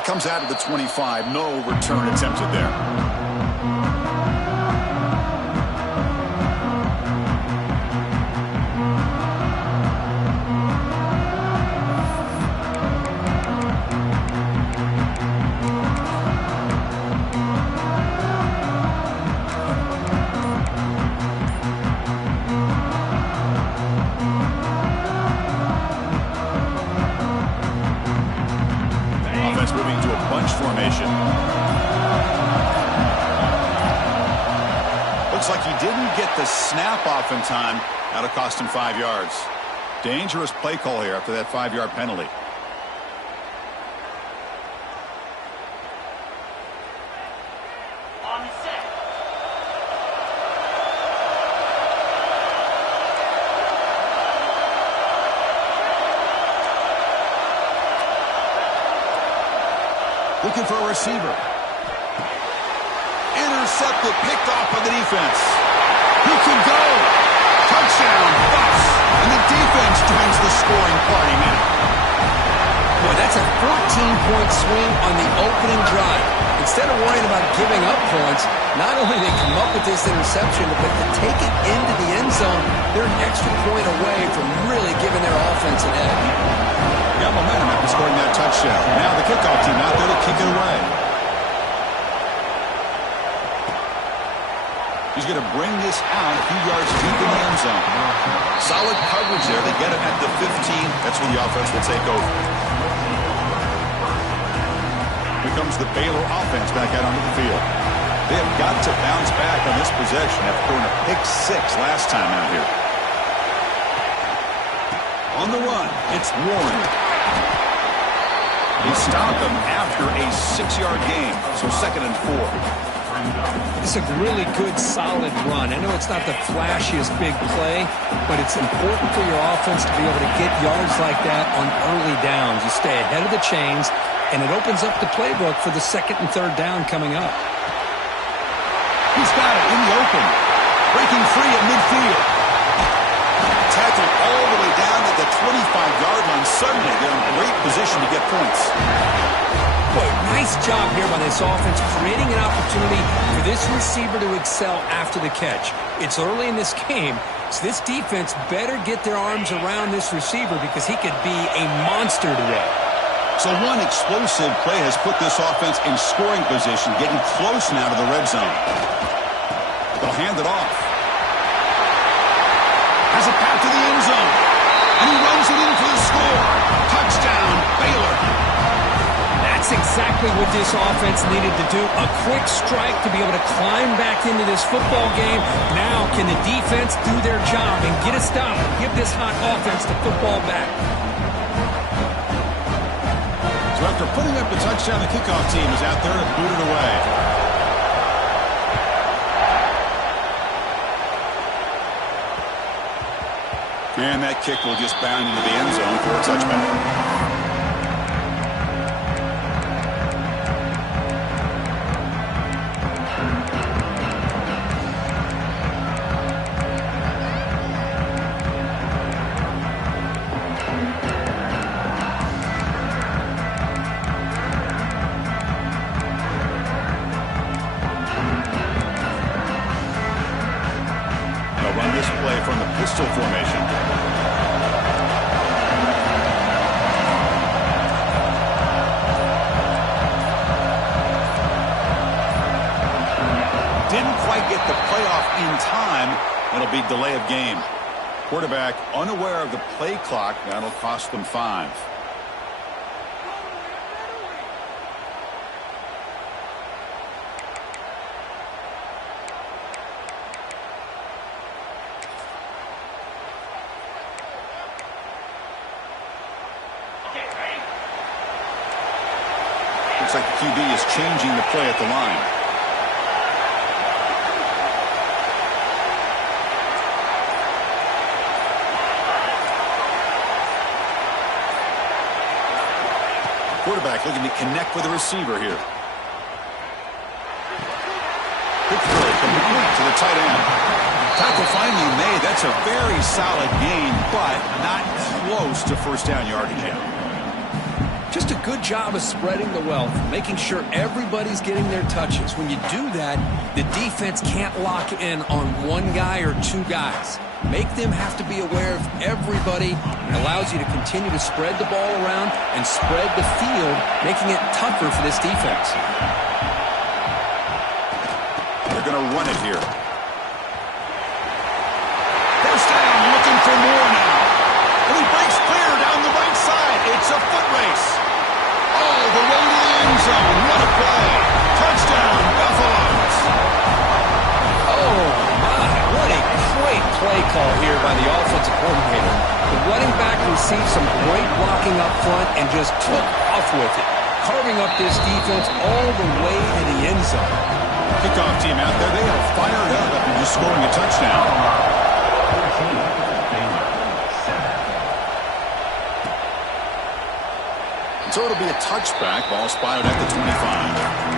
It comes out of the 25. No return attempted there. Moving to a bunch formation. Looks like he didn't get the snap off in time. That'll cost him 5 yards. Dangerous play call here after that 5-yard penalty. Looking for a receiver. Intercepted, picked off by the defense. He can go. Touchdown, Bucks. And the defense joins the scoring party now. Boy, that's a 14-point swing on the opening drive. Instead of worrying about giving up points, not only they come up with this interception, but to take it into the end zone, they're an extra point away from really giving their offense an edge. Got momentum after scoring that touchdown. Now the kickoff team out there to kick it away. He's going to bring this out a few yards deep in the end zone. Solid coverage there. They get it at the 15. That's where the offense will take over. Here comes the Baylor offense back out onto the field. They have got to bounce back on this possession after throwing a pick 6 last time out here. On the run, it's Warren. He stopped them after a 6-yard gain, so 2nd and 4. It's a really good, solid run. I know it's not the flashiest big play, but it's important for your offense to be able to get yards like that on early downs. You stay ahead of the chains, and it opens up the playbook for the 2nd and 3rd down coming up. He's got it in the open, breaking free at midfield. Tackled all the way down at the 25-yard line. Suddenly, they're in great position to get points. Boy, nice job here by this offense, creating an opportunity for this receiver to excel after the catch. It's early in this game, so this defense better get their arms around this receiver because he could be a monster today. So one explosive play has put this offense in scoring position, getting close now to the red zone. They'll hand it off. Has a path to the end zone. And he runs it in for the score. Touchdown, Baylor. That's exactly what this offense needed to do. A quick strike to be able to climb back into this football game. Now can the defense do their job and get a stop and give this hot offense the football back. So after putting up the touchdown, the kickoff team is out there to boot it away. And that kick will just bound into the end zone for a touchback. They'll run this play from the pistol formation. Didn't quite get the playoff in time. It'll be delay of game. Quarterback unaware of the play clock. That'll cost them 5. Looks like the QB is changing the play at the line. Quarterback looking to connect with the receiver here. Quick throw complete to the tight end. Tackle finally made. That's a very solid gain, but not close to first down yardage yet. Just a good job of spreading the wealth, making sure everybody's getting their touches. When you do that, the defense can't lock in on one guy or two guys. Make them have to be aware of everybody. It allows you to continue to spread the ball around and spread the field, making it tougher for this defense. They're going to run it here. First down, looking for more now. And he breaks clear down the right side. It's a foot race. All the way to the end zone. What a play. Touchdown, Buffaloes. Oh, my. What a great play call here by the offensive coordinator. The running back received some great blocking up front and just took off with it, carving up this defense all the way to the end zone. Kickoff team out there, they are fired up after just scoring a touchdown. So it'll be a touchback. Ball spotted at the 25.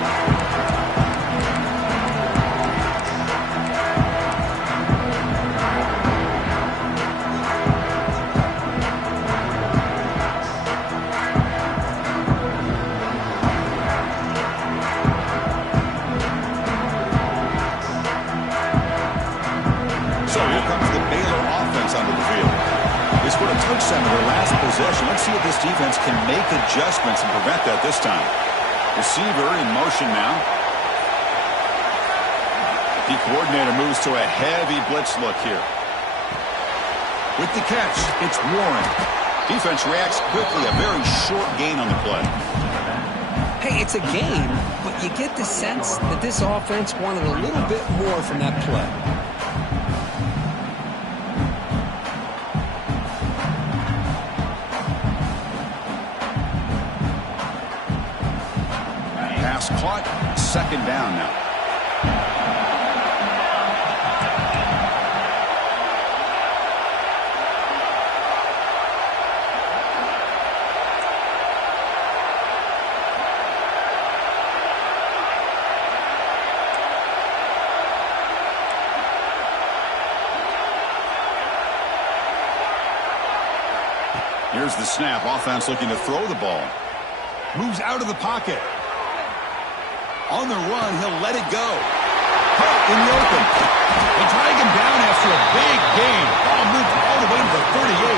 Touchdown in their last possession. Let's see if this defense can make adjustments and prevent that this time. Receiver in motion now. The coordinator moves to a heavy blitz look here. With the catch, it's Warren. Defense reacts quickly. A very short gain on the play. Hey, it's a game, but you get the sense that this offense wanted a little bit more from that play. Caught. Second down now. Here's the snap. Offense looking to throw the ball. Moves out of the pocket. On the run, he'll let it go. Caught in the open. They drag him down after a big gain. Ball moved all the way to the 38.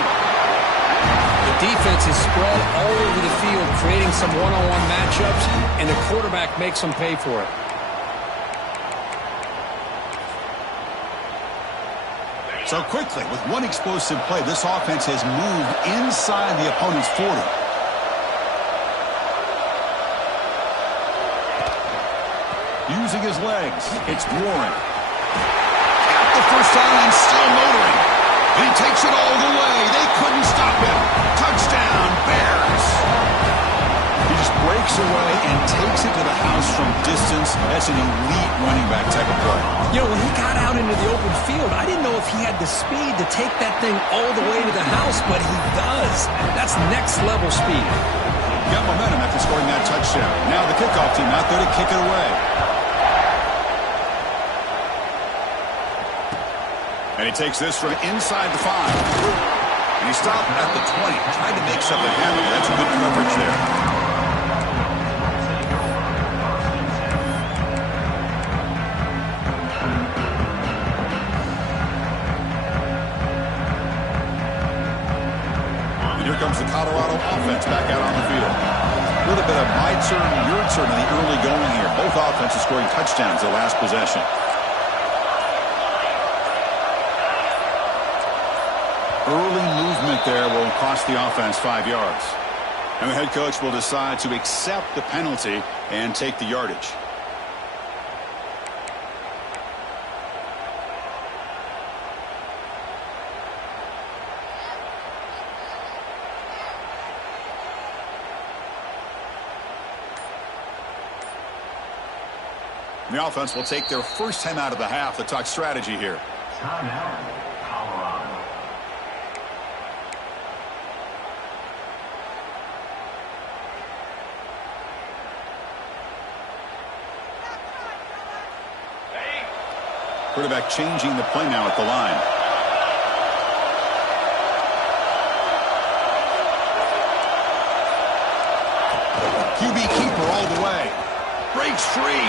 The defense is spread all over the field, creating some one-on-one matchups, and the quarterback makes them pay for it. So quickly, with one explosive play, this offense has moved inside the opponent's 40. Using his legs, it's Warren. Got the first down and still motoring. And he takes it all the way. They couldn't stop him. Touchdown, Bears. He just breaks away and takes it to the house from distance. That's an elite running back type of play. You know, when he got out into the open field, I didn't know if he had the speed to take that thing all the way to the house, but he does. That's next-level speed. Got momentum after scoring that touchdown. Now the kickoff team out there to kick it away. And he takes this from inside the 5. And he stopped at the 20. Trying to make something happen. That's good coverage there. And here comes the Colorado offense back out on the field. A little bit of my turn, your turn in the early going here. Both offenses scoring touchdowns their last possession. Early movement there will cost the offense 5 yards. And the head coach will decide to accept the penalty and take the yardage. The offense will take their first time out of the half to talk strategy here. Timeout, Colorado. Quarterback changing the play now at the line. Breaks free.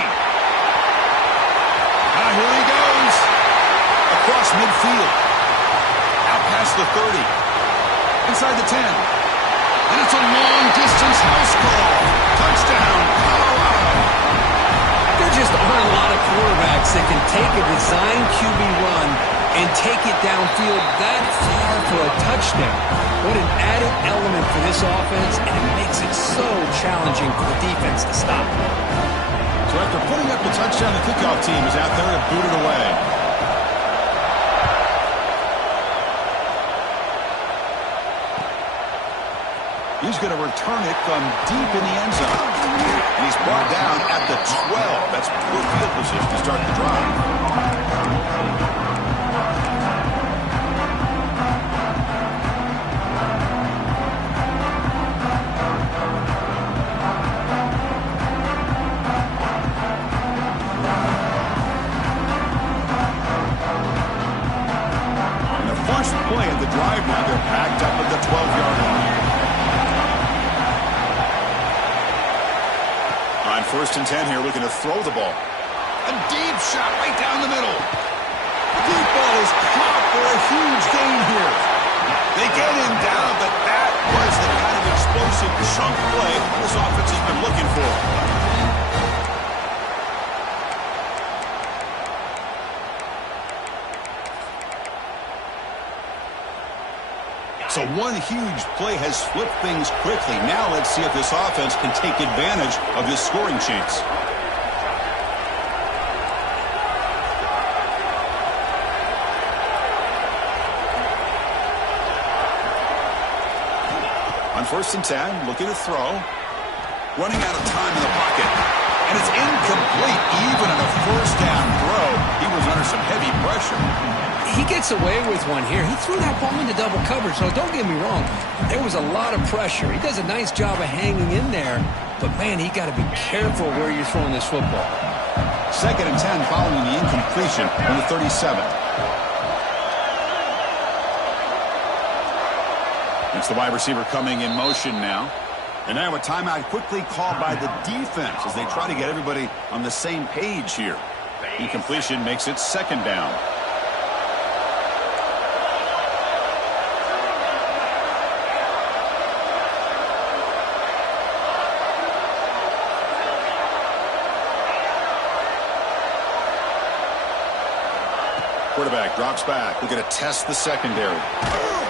Now here he goes. Across midfield. Out past the 30. Inside the 10. And it's a long-distance house call. Touchdown, Colorado. There just aren't a lot of quarterbacks that can take a design QB run and take it downfield that far for a touchdown. What an added element for this offense, and it makes it so challenging for the defense to stop. So after putting up the touchdown, the kickoff team is out there to boot it away. He's going to return it from deep in the end zone. And he's brought down at the 12. That's poor field position to start the drive. And the first play of the drive now, they're backed up at the 12-yard line. On 1st and 10 here, looking to throw the ball. A deep shot right down the middle. The deep ball is caught for a huge gain here. They get him down, but that was the kind of explosive chunk play this offense has been looking for. So one huge play has flipped things quickly. Now let's see if this offense can take advantage of this scoring chance. On 1st and 10, looking to throw. Running out of time in the pocket. And it's incomplete even on a 1st down throw. He was under some heavy pressure. He gets away with one here. He threw that ball into double coverage. So don't get me wrong. There was a lot of pressure. He does a nice job of hanging in there. But, man, he got to be careful where you're throwing this football. 2nd and 10 following the incompletion on the 37. It's the wide receiver coming in motion now. And now a timeout quickly called by the defense as they try to get everybody on the same page here. Incompletion makes it 2nd down. Quarterback drops back. We're going to test the secondary.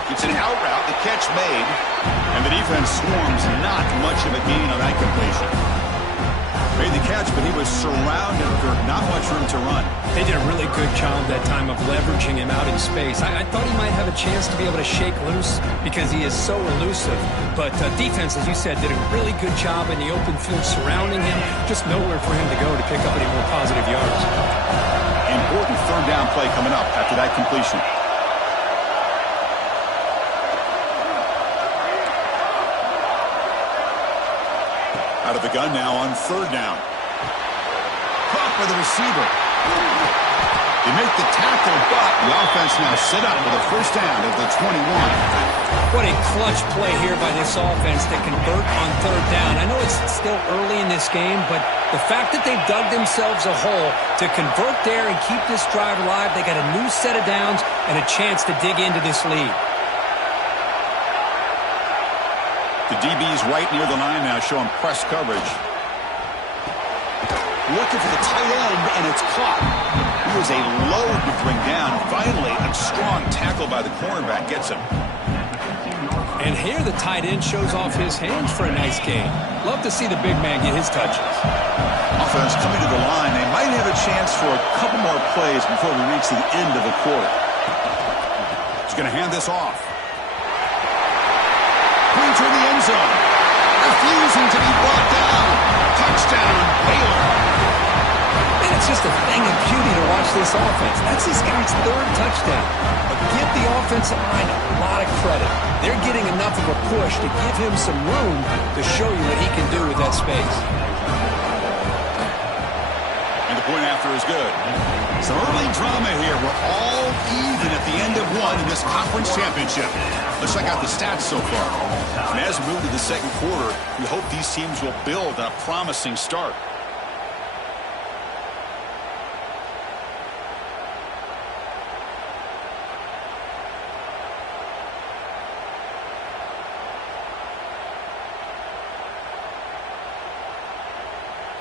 It's an out route. The catch made. And the defense swarms not much of a gain on that completion. Made the catch, but he was surrounded for not much room to run. They did a really good job that time of leveraging him out in space. I thought he might have a chance to be able to shake loose because he is so elusive. But defense, as you said, did a really good job in the open field surrounding him. Just nowhere for him to go to pick up any more positive yards. Important 3rd down play coming up after that completion. Out of the gun now on 3rd down. Caught by the receiver. They make the tackle, but the offense now set up with a 1st down at the 21. What a clutch play here by this offense to convert on 3rd down. I know it's still early in this game, but the fact that they've dug themselves a hole to convert there and keep this drive alive, they got a new set of downs and a chance to dig into this lead. The DB's right near the line now, showing press coverage. Looking for the tight end, and it's caught. He was a load to bring down. Finally, a strong tackle by the cornerback gets him. And here the tight end shows off his hands for a nice gain. Love to see the big man get his touches. Offense coming to the line. They might have a chance for a couple more plays before we reach the end of the quarter. He's going to hand this off. Into the end zone. Refusing to be brought down. Touchdown, Baylor. And it's just a thing of beauty to watch this offense. That's this guy's 3rd touchdown. But give the offensive line a lot of credit. They're getting enough of a push to give him some room to show you what he can do with that space. And the point after is good. Some early drama here. We're all even at the end of one in this conference championship. Let's check out the stats so far. And as we move to the 2nd quarter, we hope these teams will build on a promising start.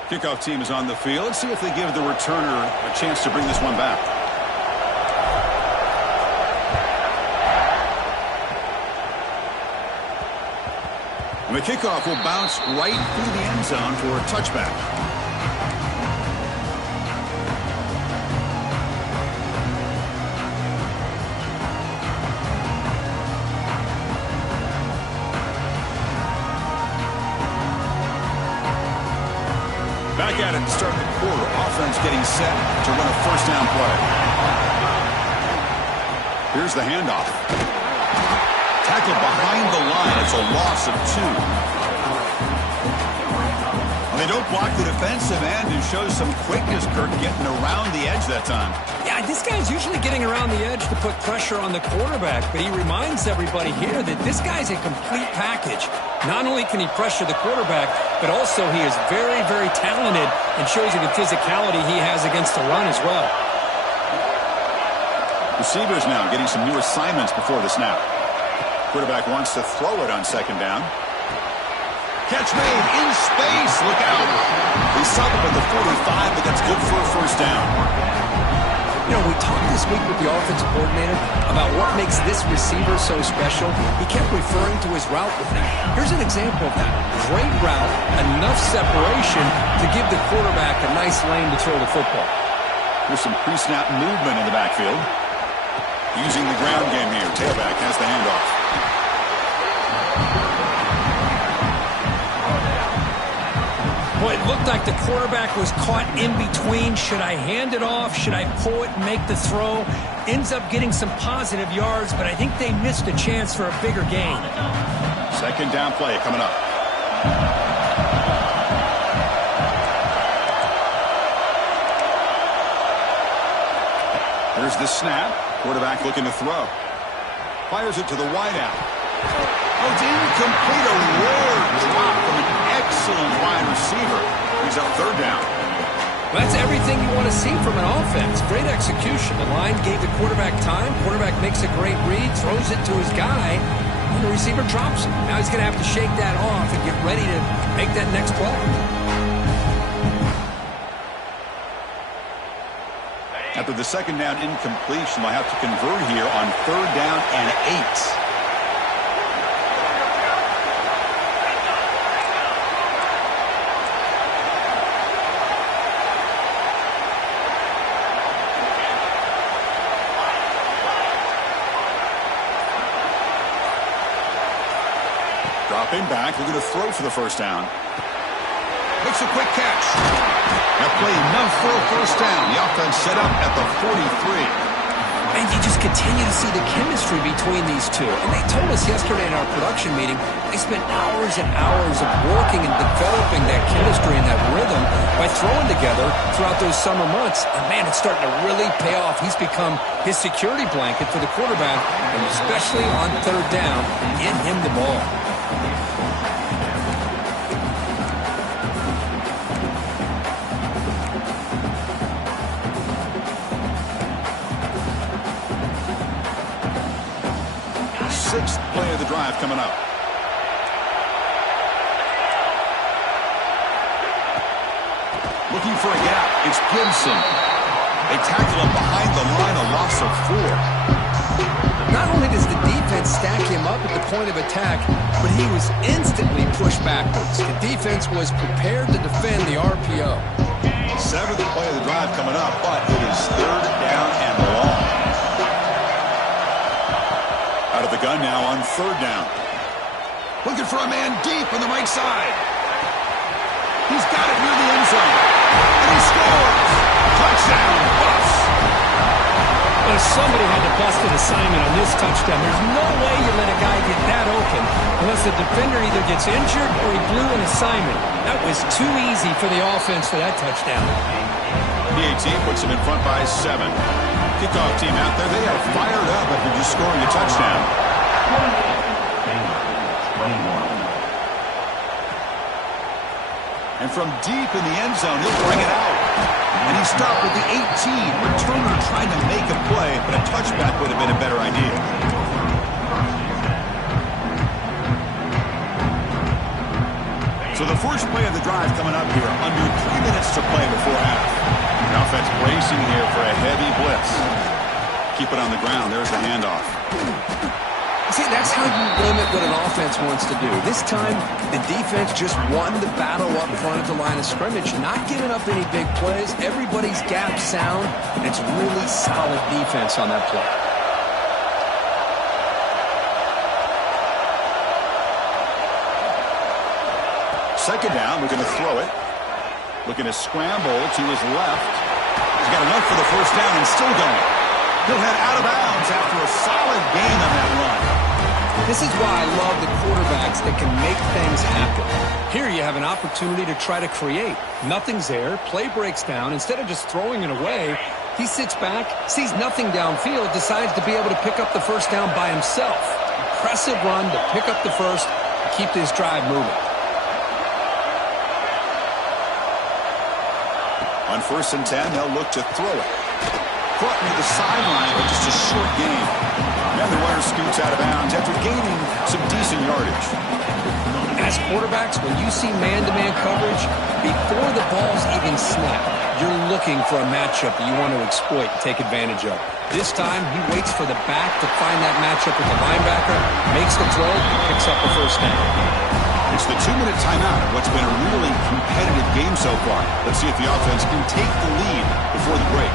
Kickoff team is on the field. Let's see if they give the returner a chance to bring this one back. And the kickoff will bounce right through the end zone for a touchback. Back at it to start the quarter. Offense getting set to run a first down play. Here's the handoff. Tackled behind the line. It's a loss of 2. And they don't block the defensive end and shows some quickness, Kirk, getting around the edge that time. Yeah, this guy's usually getting around the edge to put pressure on the quarterback, but he reminds everybody here that this guy's a complete package. Not only can he pressure the quarterback, but also he is very, very talented and shows you the physicality he has against the run as well. Receivers now getting some new assignments before the snap. Quarterback wants to throw it on second down. Catch made in space. Look out. He stopped up at the 45, but that's good for a first down. You know, we talked this week with the offensive coordinator about what makes this receiver so special. He kept referring to his route running. Here's an example of that. Great route, enough separation to give the quarterback a nice lane to throw the football. There's some pre-snap movement in the backfield. Using the ground game here. Tailback has the handoff. Boy, it looked like the quarterback was caught in between. Should I hand it off? Should I pull it and make the throw? Ends up getting some positive yards, but I think they missed a chance for a bigger gain. Second down play coming up. Here's the snap. Quarterback looking to throw. Fires it to the wideout. Oh, it's incomplete. A rare drop from an excellent wide receiver. He's up third down. Well, that's everything you want to see from an offense. Great execution. The line gave the quarterback time. Quarterback makes a great read, throws it to his guy, and the receiver drops it. Now he's going to have to shake that off and get ready to make that next play. After the second down incompletion, they'll have to convert here on third down and 8. Dropping back, looking to throw for the first down. Makes a quick catch. That play enough for a first down. The offense set up at the 43. And you just continue to see the chemistry between these two. And they told us yesterday in our production meeting, they spent hours and hours of working and developing that chemistry and that rhythm by throwing together throughout those summer months. And man, it's starting to really pay off. He's become his security blanket for the quarterback, and especially on third down, get him the ball. Sixth play of the drive coming up. Looking for a gap. It's Gibson. They tackle him behind the line, a loss of 4. Not only does the defense stack him up at the point of attack, but he was instantly pushed backwards. The defense was prepared to defend the RPO. Seventh play of the drive coming up, but it is third down and long. Out of the gun now on third down. Looking for a man deep on the right side. He's got it near the end zone. And he scores. Touchdown, Buffs. Well, somebody had to bust an assignment on this touchdown. There's no way you let a guy get that open unless the defender either gets injured or he blew an assignment. That was too easy for the offense for that touchdown. The 18 puts him in front by 7. Kickoff team out there, they are fired up after just scoring a touchdown. And from deep in the end zone, he'll bring it out. And he stopped with the 18. Returner trying to make a play, but a touchback would have been a better idea. So the first play of the drive coming up here. Under 3 minutes to play before half. The offense bracing here for a heavy blitz. Keep it on the ground. There's the handoff. See, that's how you limit what an offense wants to do. This time, the defense just won the battle up front at the line of scrimmage, not giving up any big plays. Everybody's gap sound, and it's really solid defense on that play. Second down, we're going to throw it. Looking to scramble to his left. He's got enough for the first down and still going. He'll head out of bounds after a solid gain on that run. This is why I love the quarterbacks that can make things happen. Here you have an opportunity to try to create. Nothing's there. Play breaks down. Instead of just throwing it away, he sits back, sees nothing downfield, decides to be able to pick up the first down by himself. Impressive run to pick up the first and keep this drive moving. On 1st and 10, they'll look to throw it. Caught near the sideline, but just a short gain. And the runner scoots out of bounds after gaining some decent yardage. As quarterbacks, when you see man-to-man coverage, before the ball's even snapped, you're looking for a matchup that you want to exploit and take advantage of. This time, he waits for the back to find that matchup with the linebacker, makes the throw, and picks up the first down. It's the 2-minute timeout of what's been a really competitive game so far. Let's see if the offense can take the lead before the break.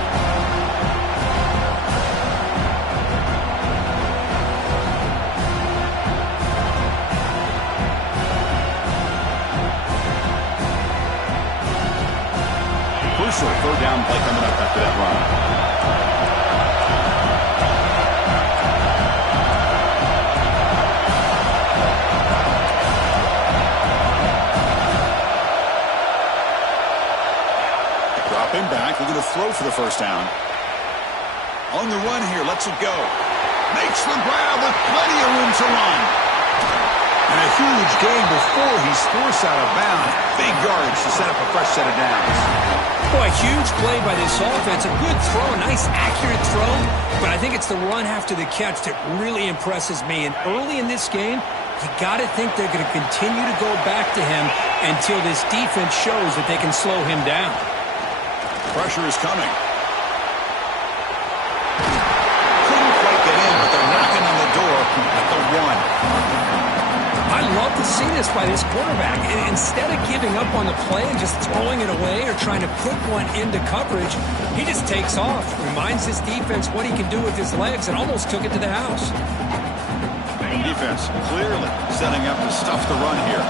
Crucial third down play coming up after that run. Dropping back, looking to throw for the first down. On the run here, lets it go. Makes the grab with plenty of room to run. And a huge gain before he's forced out of bounds. Big yardage to set up a fresh set of downs. Boy, huge play by this offense. A good throw, a nice accurate throw. But I think it's the run after the catch that really impresses me. And early in this game, you got to think they're going to continue to go back to him until this defense shows that they can slow him down. Pressure is coming. Couldn't quite get in, but they're knocking on the door at the 1. I love to see this by this quarterback. Instead of giving up on the play and just throwing it away or trying to put one into coverage, he just takes off. Reminds this defense what he can do with his legs and almost took it to the house. Defense clearly setting up to stuff the run here.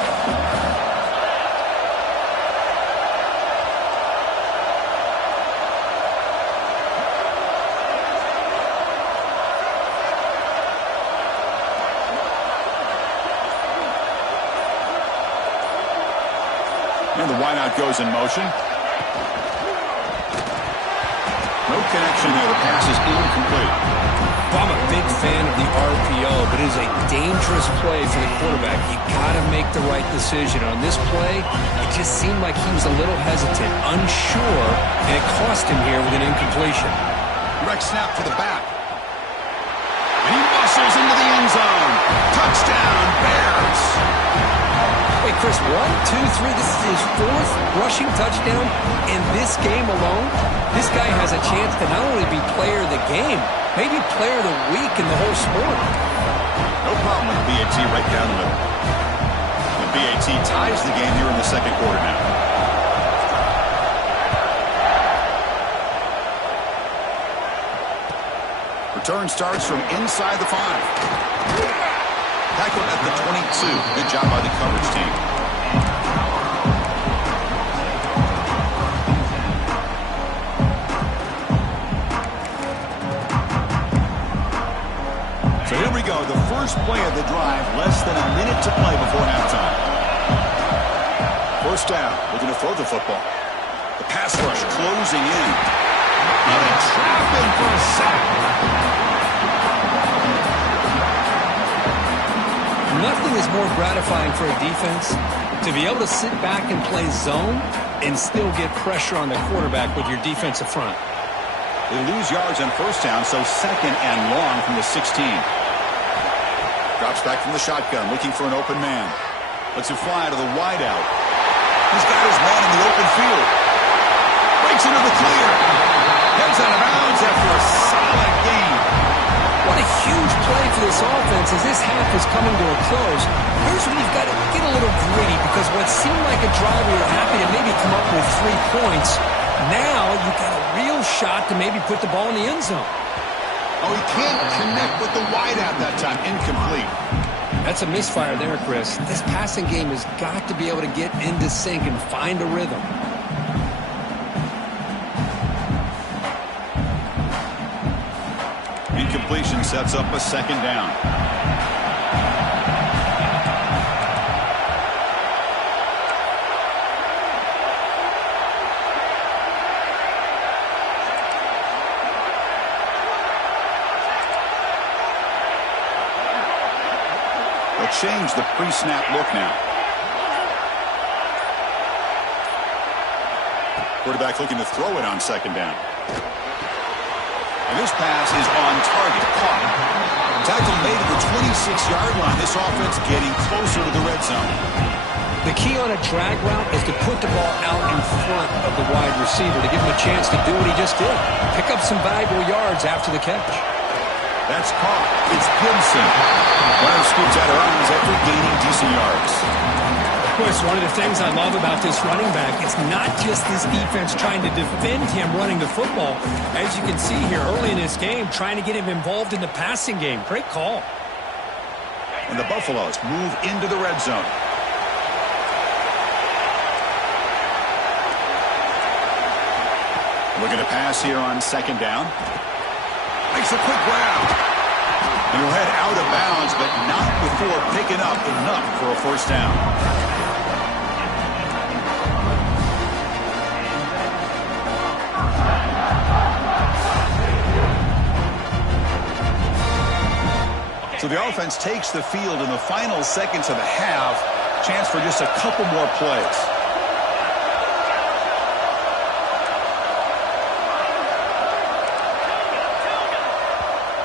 And the wideout goes in motion. No connection there. The pass is incomplete. Well, I'm a big fan of the RPO, but it is a dangerous play for the quarterback. You got to make the right decision. On this play, it just seemed like he was a little hesitant, unsure, and it cost him here with an incompletion. Direct snap to the back. And he muscles into the end zone. Touchdown, Bears. Wait, Chris, 1, 2, 3, this is his 4th rushing touchdown in this game alone. This guy has a chance to not only be player of the game, maybe player of the week in the whole sport. No problem with BAT right down the middle. The BAT ties the game here in the second quarter now. Return starts from inside the 5. Tackled at the 22. Good job by the coverage team. So here we go. The first play of the drive. Less than a minute to play before halftime. First down. Looking to throw the football. The pass rush closing in. And a trap in for a sack. Nothing is more gratifying for a defense to be able to sit back and play zone and still get pressure on the quarterback with your defensive front. They lose yards on first down, so second and long from the 16. Drops back from the shotgun, looking for an open man. Lets it fly to the wideout. He's got his man in the open field. breaks into the clear. Heads out of bounds after a solid gain. What a huge play for this offense as this half is coming to a close. Here's where you've got to get a little gritty because what seemed like a drive where you're happy to maybe come up with 3 points, now you've got a real shot to maybe put the ball in the end zone. Oh, he can't connect with the wideout that time. Incomplete. That's a misfire there, Chris. This passing game has got to be able to get into sync and find a rhythm. Incompletion sets up a second down. They'll change the pre-snap look now. Quarterback looking to throw it on second down. And this pass is on target. Caught. Tackle made at the 26-yard line. This offense getting closer to the red zone. The key on a drag route is to put the ball out in front of the wide receiver to give him a chance to do what he just did. Pick up some valuable yards after the catch. That's caught. It's Gibson. Runner scoops out of bounds after gaining decent yards. Of course, one of the things I love about this running back is not just this defense trying to defend him running the football. As you can see here early in this game, trying to get him involved in the passing game. Great call. And the Buffaloes move into the red zone. Looking to pass here on second down. Makes a quick grab. And he'll head out of bounds, but not before picking up enough for a first down. So the offense takes the field in the final seconds of the half. Chance for just a couple more plays.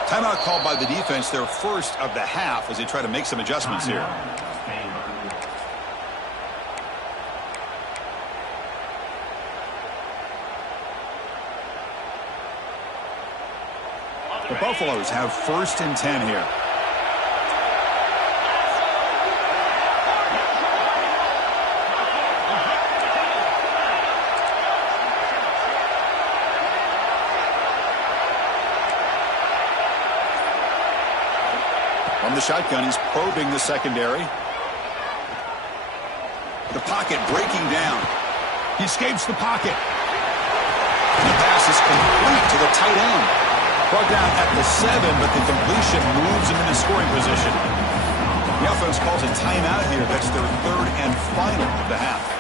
Timeout called by the defense, their first of the half, as they try to make some adjustments here. The Buffaloes have 1st and 10 here. From the shotgun, he's probing the secondary. The pocket breaking down. He escapes the pocket. And the pass is complete to the tight end. Brought down at the 7, but the completion moves him into scoring position. The offense calls a timeout here. That's their 3rd and final of the half.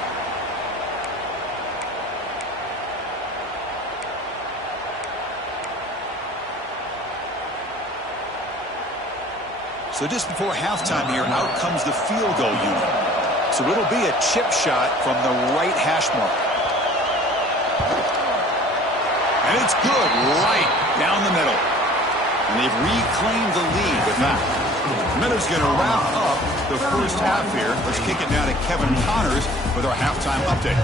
So just before halftime here, out comes the field goal unit. So it'll be a chip shot from the right hash mark. And it's good, right down the middle. And they've reclaimed the lead with that. Miller's going to wrap up the first half here. Let's kick it down to Kevin Connors with our halftime update.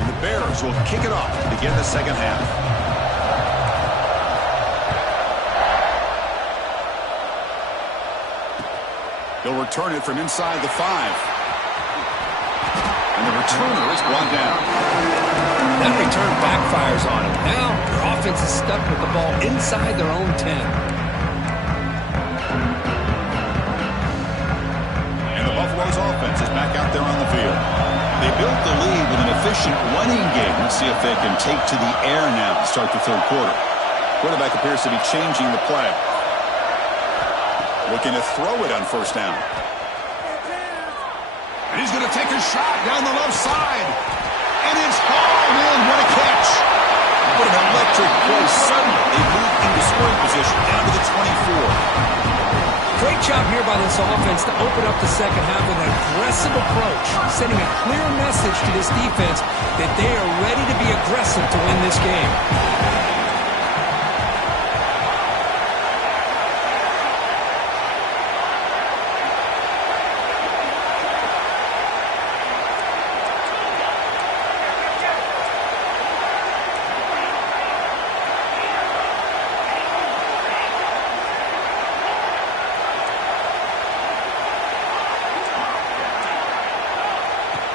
And the Bears will kick it off to begin the second half. They'll return it from inside the 5. And the returner is brought down. That return backfires on him. Now their offense is stuck with the ball inside their own 10. And the Buffaloes offense is back out there on the field. They built the lead with an efficient running game. Let's see if they can take to the air now to start the third quarter. Quarterback appears to be changing the play. Looking to throw it on first down. And he's going to take a shot down the left side. And it's hauled in. What a catch. What an electric play. Suddenly they move into scoring position down to the 24. Great job here by this offense to open up the second half with an aggressive approach, sending a clear message to this defense that they are ready to be aggressive to win this game.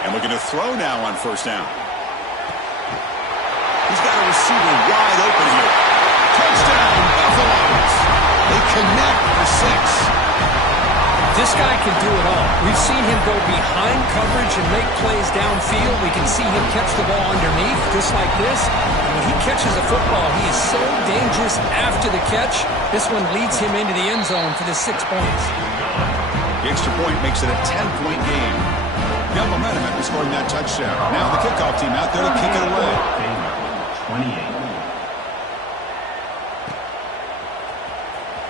And looking to throw now on first down. He's got a receiver wide open here. Touchdown, Buffaloes. They connect for 6. This guy can do it all. We've seen him go behind coverage and make plays downfield. We can see him catch the ball underneath, just like this. And when he catches a football, he is so dangerous after the catch. This one leads him into the end zone for the 6 points. The extra point makes it a 10-point game. Got momentum after scoring that touchdown. Now the kickoff team out there to kick it away. 28.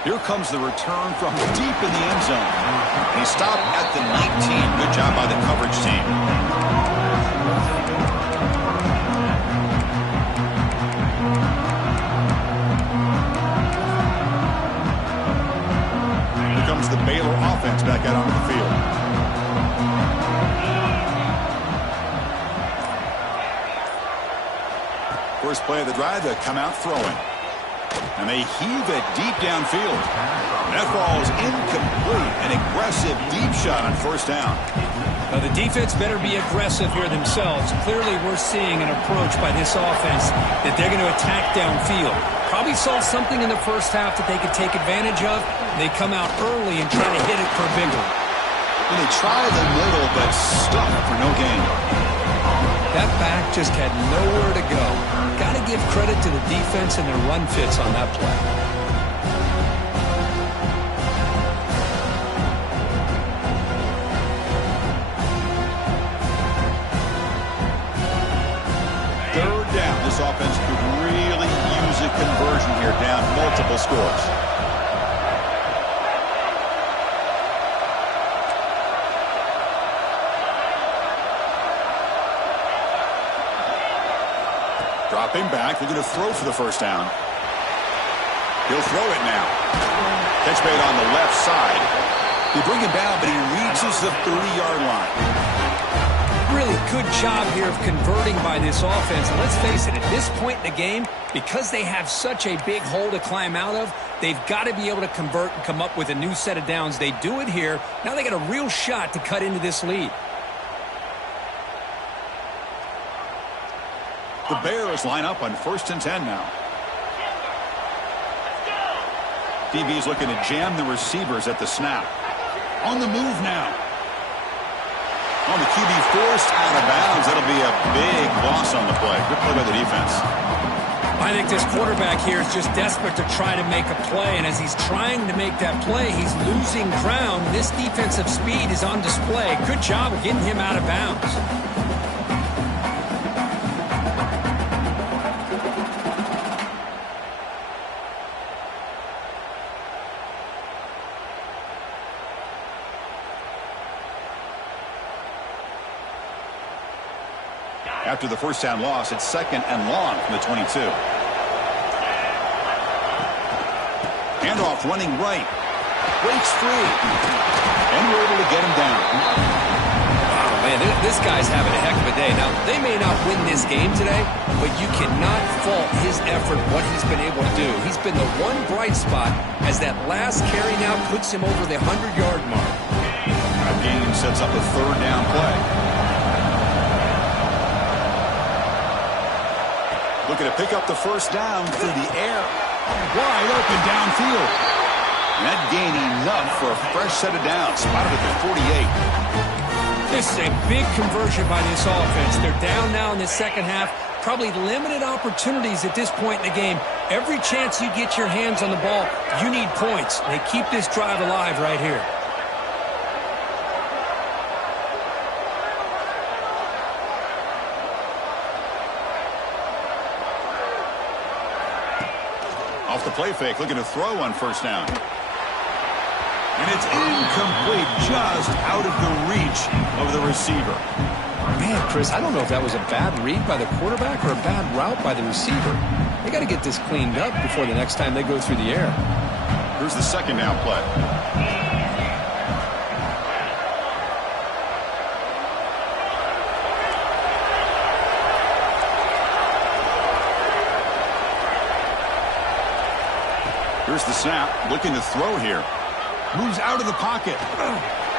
Here comes the return from deep in the end zone. He stopped at the 19. Good job by the coverage team. Here comes the Baylor offense back out onto the field. First play of the drive, they come out throwing. And they heave it deep downfield. That ball is incomplete. An aggressive deep shot on first down. Now the defense better be aggressive here themselves. Clearly we're seeing an approach by this offense that they're going to attack downfield. Probably saw something in the first half that they could take advantage of. They come out early and try to hit it for bigger. And they try the middle, but stuck for no gain. That back just had nowhere to go. Got to give credit to the defense and their run fits on that play. Third down. This offense could really use a conversion here, down multiple scores. Dropping back, they're going to throw for the first down. He'll throw it now. Catch made on the left side. They bring him down, but he reaches the 30-yard line. Really good job here of converting by this offense. And let's face it, at this point in the game, because they have such a big hole to climb out of, they've got to be able to convert and come up with a new set of downs. They do it here. Now they got a real shot to cut into this lead. The Bears line up on 1st and 10 now. DB's looking to jam the receivers at the snap. On the move now. On the QB forced out of bounds. That'll be a big loss on the play. Good play by the defense. I think this quarterback here is just desperate to try to make a play, and as he's trying to make that play, he's losing ground. This defensive speed is on display. Good job of getting him out of bounds. After the first down loss, it's 2nd and long from the 22. Handoff running right. Breaks free. And we're able to get him down. Wow, man, this guy's having a heck of a day. Now, they may not win this game today, but you cannot fault his effort, what he's been able to do. He's been the one bright spot as that last carry now puts him over the 100-yard mark. That game sets up a 3rd down play. Looking to pick up the first down through the air. Wide open downfield. And that gain enough for a fresh set of downs. Spotted at the 48. This is a big conversion by this offense. They're down now in the second half. Probably limited opportunities at this point in the game. Every chance you get your hands on the ball, you need points. They keep this drive alive right here. Off the play fake, looking to throw on first down. And it's incomplete, just out of the reach of the receiver. Man, Chris, I don't know if that was a bad read by the quarterback or a bad route by the receiver. They got to get this cleaned up before the next time they go through the air. Here's the 2nd down play. Here's the snap, looking to throw here. Moves out of the pocket.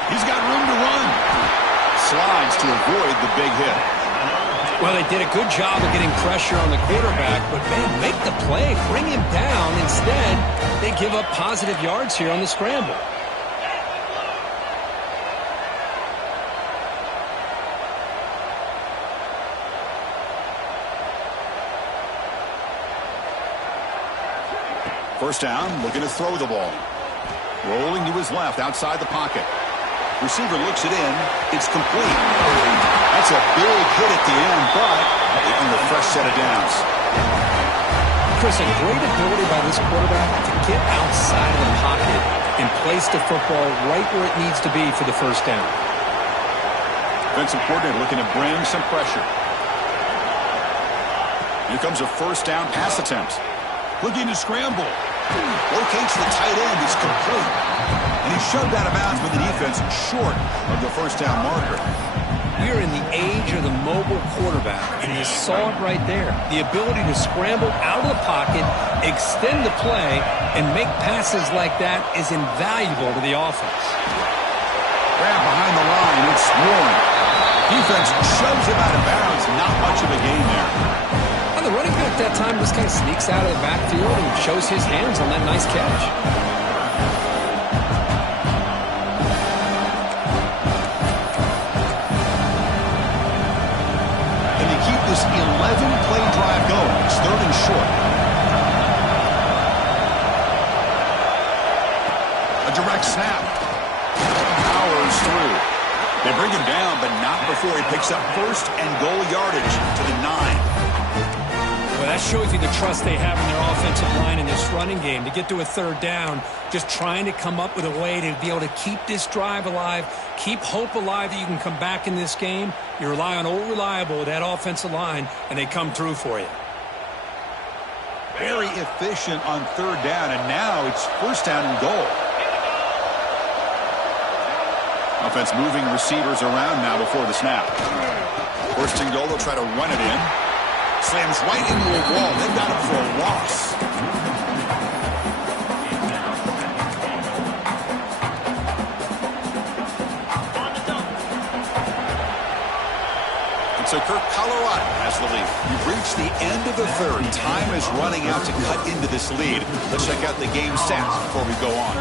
He's got room to run. Slide sides to avoid the big hit. Well, they did a good job of getting pressure on the quarterback, but, man, make the play, bring him down. Instead, they give up positive yards here on the scramble. First down, looking to throw the ball. Rolling to his left, outside the pocket. Receiver looks it in. It's complete. That's a big hit at the end, but they earn a fresh set of downs. Chris, a great ability by this quarterback to get outside of the pocket and place the football right where it needs to be for the first down. Defensive coordinator looking to bring some pressure. Here comes a first down pass attempt. Looking to scramble. Locates the tight end. It's complete. And he's shoved out of bounds with the defense short of the first down marker. We're in the age of the mobile quarterback, and you saw it right there. The ability to scramble out of the pocket, extend the play, and make passes like that is invaluable to the offense. Grab behind the line. It's Warren. Defense shoves him out of bounds. Not much of a gain there. The running back that time just kind of sneaks out of the backfield and shows his hands on that nice catch. And to keep this 11-play drive going, it's third and short. A direct snap. Powers through. They bring him down, but not before he picks up first and goal yardage to the 9. Well, that shows you the trust they have in their offensive line in this running game. To get to a third down, just trying to come up with a way to be able to keep this drive alive, keep hope alive that you can come back in this game. You rely on old reliable with that offensive line, and they come through for you. Very efficient on third down, and now it's first down and goal. Offense moving receivers around now before the snap. First and goal, they'll try to run it in. Slams right into a wall. They've got him for a loss. And so Kirk, Colorado has the lead. We've reached the end of the third. Time is running out to cut into this lead. Let's check out the game stats before we go on.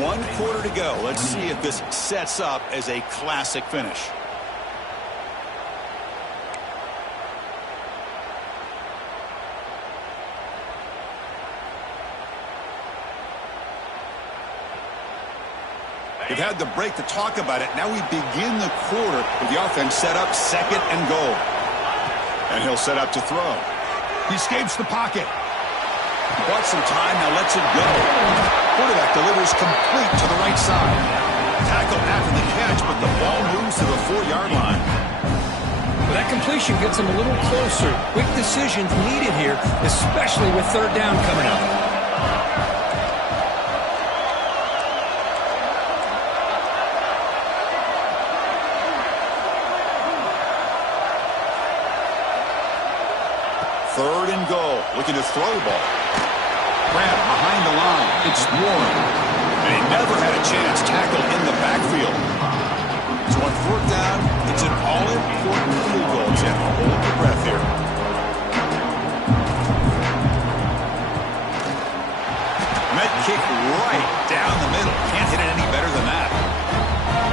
1 quarter to go. Let's see if this sets up as a classic finish. We've had the break to talk about it. Now we begin the quarter with the offense set up second and goal. And he'll set up to throw. He escapes the pocket. He bought some time, now lets it go. Quarterback delivers complete to the right side. Tackle after the catch, but the ball moves to the 4-yard line. Well, that completion gets him a little closer. Quick decisions needed here, especially with third down coming up. Third and goal, looking to throw the ball. Grab behind the line. It's Warren. And he never had a chance. Tackle in the backfield. So on fourth down, it's an all-important field goal. Tim, hold your breath here. And that kick right down the middle. Can't hit it any better than that.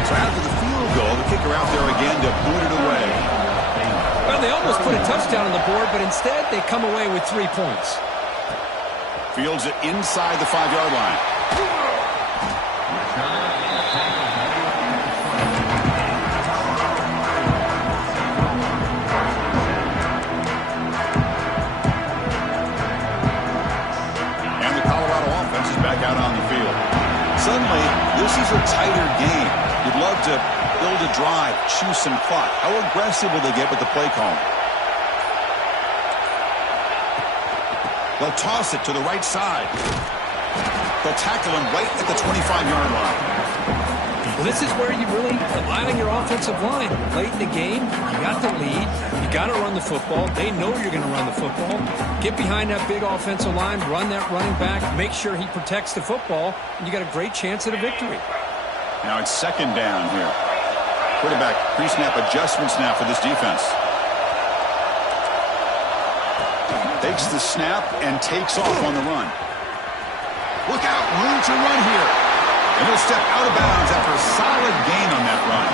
So after the field goal, the kicker out there again to boot it away. Well, they almost put a touchdown on the board, but instead they come away with 3 points. Fields it inside the 5-yard line. And the Colorado offense is back out on the field. Suddenly, this is a tighter game. You'd love to build a drive, choose some clock. How aggressive will they get with the play call? They'll toss it to the right side. They'll tackle him right at the 25-yard line. Well, this is where you really rely on your offensive line. Late in the game, you got the lead. You got to run the football. They know you're going to run the football. Get behind that big offensive line, run that running back, make sure he protects the football, and you got a great chance at a victory. Now it's second down here. Quarterback pre-snap adjustments now for this defense. Takes the snap and takes off on the run. Look out, room to run here. And he'll step out of bounds after a solid gain on that run.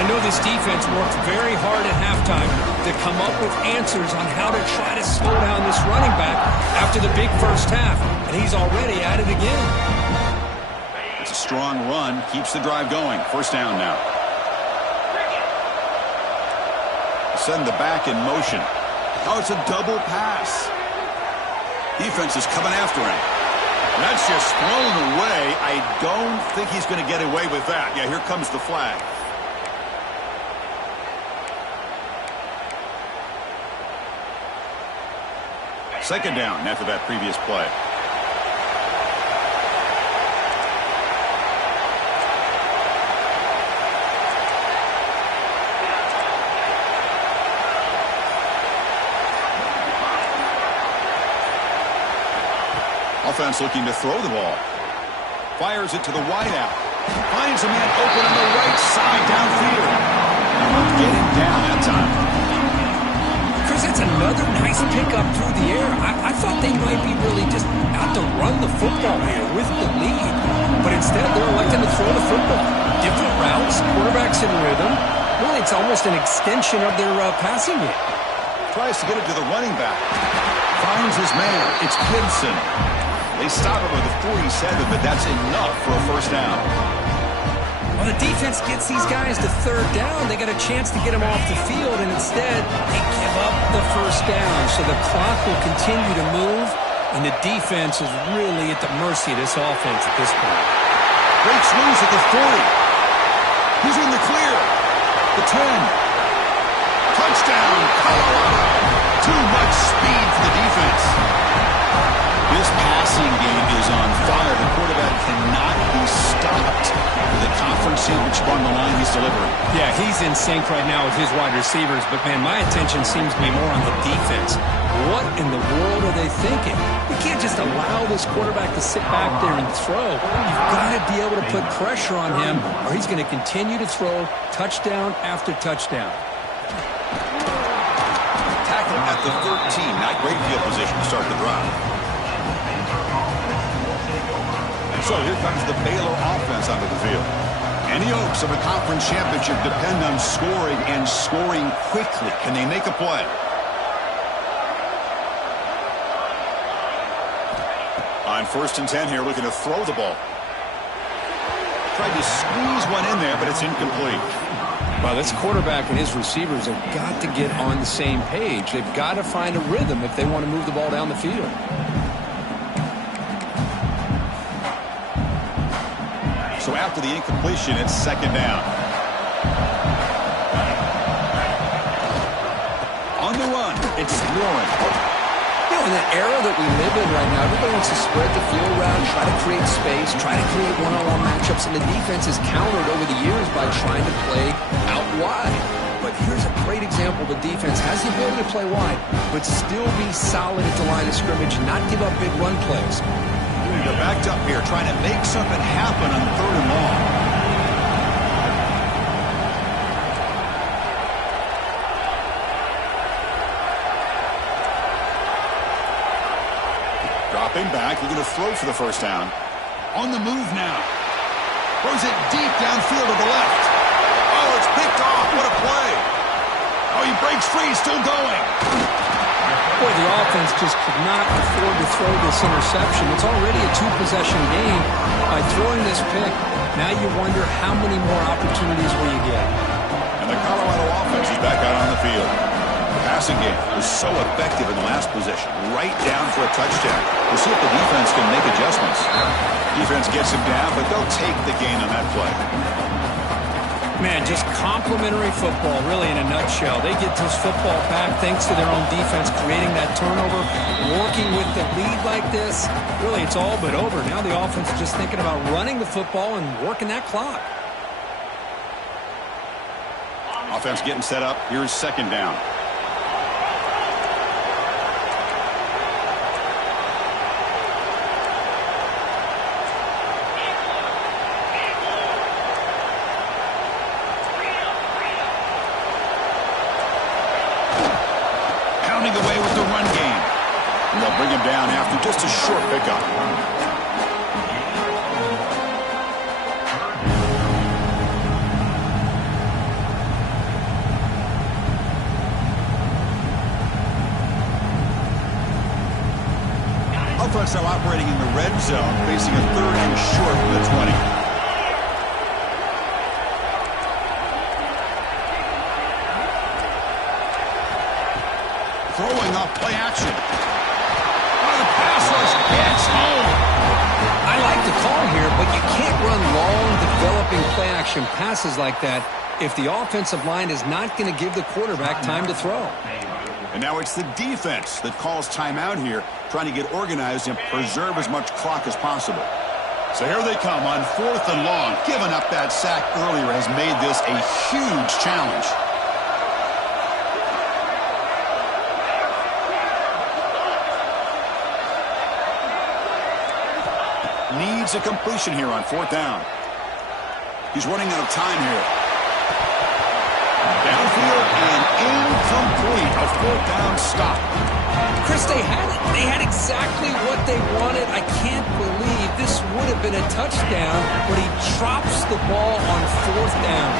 I know this defense worked very hard at halftime to come up with answers on how to try to slow down this running back after the big first half, and he's already at it again. It's a strong run, keeps the drive going. First down now. Send the back in motion. Oh, it's a double pass. Defense is coming after him. That's just thrown away. I don't think he's going to get away with that. Yeah, here comes the flag. Second down after that previous play. Offense looking to throw the ball. Fires it to the wideout. Finds a man open on the right side downfield. And won't get him down that time. Chris, that's another nice pickup through the air. I thought they might be really just out to run the football here with the lead. But instead, they're electing to throw the football. Different routes, quarterbacks in rhythm. Really, it's almost an extension of their passing game. Tries to get it to the running back. Finds his man. It's Gibson. They stop him with a 47, but that's enough for a first down. Well, the defense gets these guys to third down. They got a chance to get them off the field, and instead they give up the first down. So the clock will continue to move, and the defense is really at the mercy of this offense at this point. Breaks loose at the 40. He's in the clear. The 10. Touchdown, Colorado. Too much speed for the defense. This passing game is on fire. The quarterback cannot be stopped with the conference championship on the line he's delivering. Yeah, he's in sync right now with his wide receivers, but, man, my attention seems to be more on the defense. What in the world are they thinking? You can't just allow this quarterback to sit back there and throw. You've got to be able to put pressure on him, or he's going to continue to throw touchdown after touchdown. Tackle at the 13. Not great field position to start the drive. So here comes the Baylor offense onto the field. Any hopes of a conference championship depend on scoring and scoring quickly. Can they make a play? On 1st and 10 here, looking to throw the ball. Tried to squeeze one in there, but it's incomplete. Well, this quarterback and his receivers have got to get on the same page. They've got to find a rhythm if they want to move the ball down the field. So after the incompletion, it's second down. On the run, it's Warren. You know, in the era that we live in right now, everybody wants to spread the field around, try to create space, try to create one-on-one matchups, and the defense has countered over the years by trying to play out wide. But here's a great example. The defense has the ability to play wide, but still be solid at the line of scrimmage, not give up big run plays. They're backed up here, trying to make something happen on 3rd and long. Dropping back, looking to throw for the first down. On the move now. Throws it deep downfield to the left. Oh, it's picked off. What a play. Oh, he breaks free, still going. Boy, the offense just could not afford to throw this interception. It's already a 2-possession game. By throwing this pick, now you wonder how many more opportunities will you get. And the Colorado offense is back out on the field. The passing game was so effective in the last possession. Right down for a touchdown. We'll see if the defense can make adjustments. Defense gets him down, but they'll take the gain on that play. Man, just complimentary football, really, in a nutshell. They get this football back thanks to their own defense, creating that turnover, working with the lead like this. Really, it's all but over. Now the offense is just thinking about running the football and working that clock. Offense getting set up. Here's second down. running away with the run game. And they'll bring him down after just a short pickup. Offense now operating in the red zone, facing a 3rd and short from the 20. Throwing up play action. The pass rush gets home. I like the call here, but you can't run long, developing play action passes like that if the offensive line is not going to give the quarterback time to throw. And now it's the defense that calls timeout here, trying to get organized and preserve as much clock as possible. So here they come on 4th and long. Giving up that sack earlier has made this a huge challenge. Needs a completion here on 4th down. He's running out of time here. Downfield and incomplete. A 4th down stop. Chris, they had exactly what they wanted. I can't believe this would have been a touchdown, but he drops the ball on 4th down.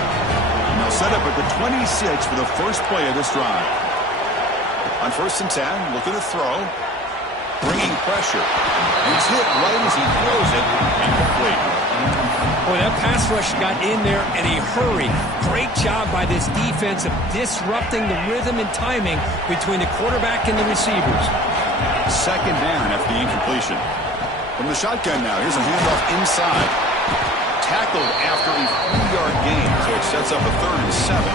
Now set up at the 26 for the first play of this drive. On 1st and 10, looking to throw. Bringing pressure. And he's hit right as he throws it and complete. Boy, that pass rush got in there in a hurry. Great job by this defense of disrupting the rhythm and timing between the quarterback and the receivers. 2nd down after the incompletion. From the shotgun now, here's a handoff inside. Tackled after a 3-yard gain, so it sets up a 3rd and 7.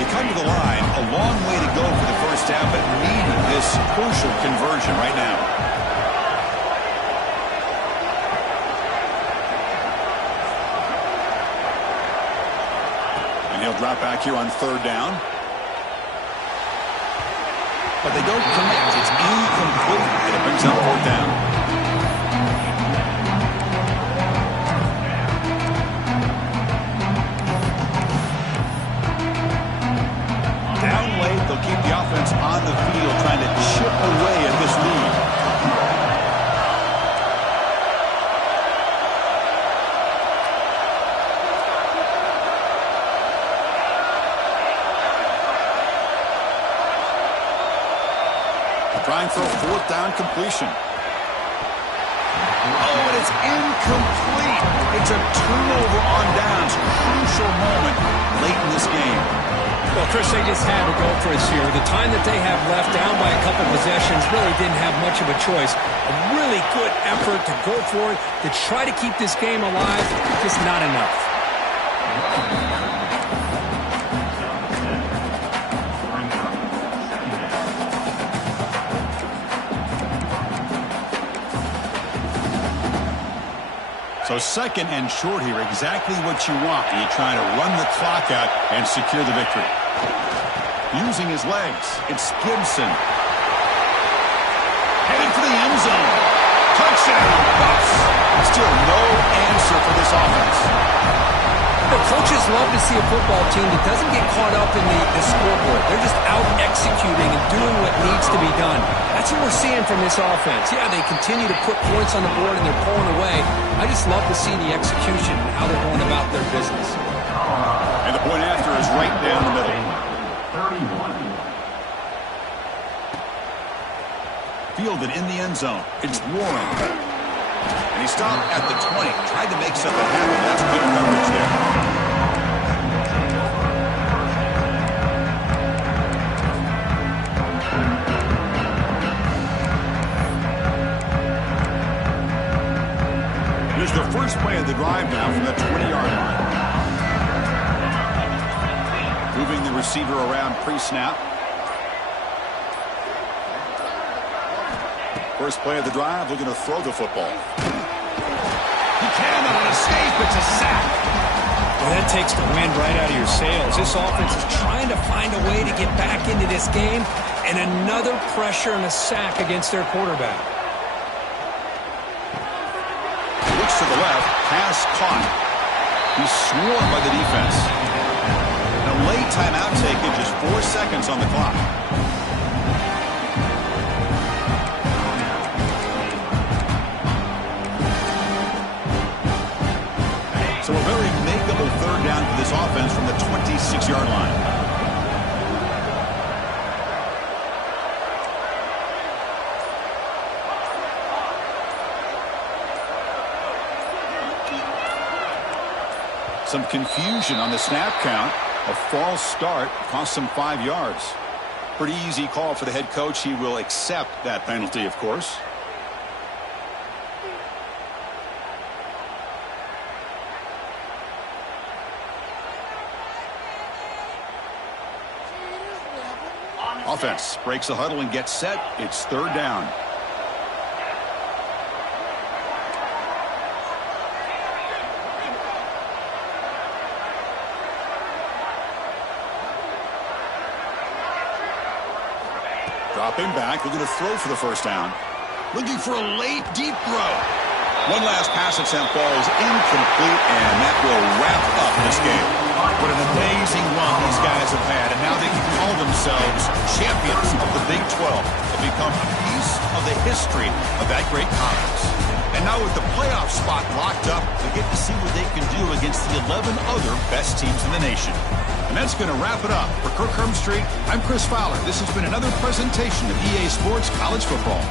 They come to the line, a long way to go for the first down, but needing this crucial conversion right now. And he'll drop back here on 3rd down. But they don't connect. It's incomplete, and it brings up 4th down. They'll keep the offense on the field, trying to chip away at this lead. Trying for a 4th down completion. Oh, and it's incomplete. It's a turnover on downs. Crucial moment late in this game. Well, Chris, they just had to go for it here. The time that they have left, down by a couple possessions, really didn't have much of a choice. A really good effort to go for it, to try to keep this game alive, just not enough. So 2nd and short here, exactly what you want when you're trying to run the clock out and secure the victory. Using his legs, it's Gibson. Headed for the end zone. Touchdown, Bucks. Still no answer for this offense. The coaches love to see a football team that doesn't get caught up in the scoreboard. They're just out executing and doing what needs to be done. That's what we're seeing from this offense. Yeah, they continue to put points on the board and they're pulling away. I just love to see the execution and how they're going about their business. And the point after is right down the middle. 31. Fielded in the end zone. It's Warren. And he stopped at the 20. Tried to make something happen. That's good coverage there. Here's the first play of the drive now from the 20-yard line. Moving the receiver around pre-snap. First play of the drive, looking to throw the football. He can on an escape. It's a sack. Well, that takes the wind right out of your sails. This offense is trying to find a way to get back into this game, and another pressure and a sack against their quarterback. Looks to the left, pass caught. He's swarmed by the defense. And a late timeout taken, just 4 seconds on the clock. third down for this offense from the 26-yard line. Some confusion on the snap count. A false start cost him 5 yards. Pretty easy call for the head coach. He will accept that penalty, of course. Offense breaks the huddle and gets set. It's third down. Dropping back, looking to throw for the first down. Looking for a late, deep throw. One last pass at St. Paul is incomplete, and that will wrap up this game. What an amazing run these guys have had, and now they can call themselves champions of the Big 12 and become a piece of the history of that great conference. And now with the playoff spot locked up, we get to see what they can do against the 11 other best teams in the nation. And that's going to wrap it up. For Kirk Hermstreet, I'm Chris Fowler. This has been another presentation of EA Sports College Football.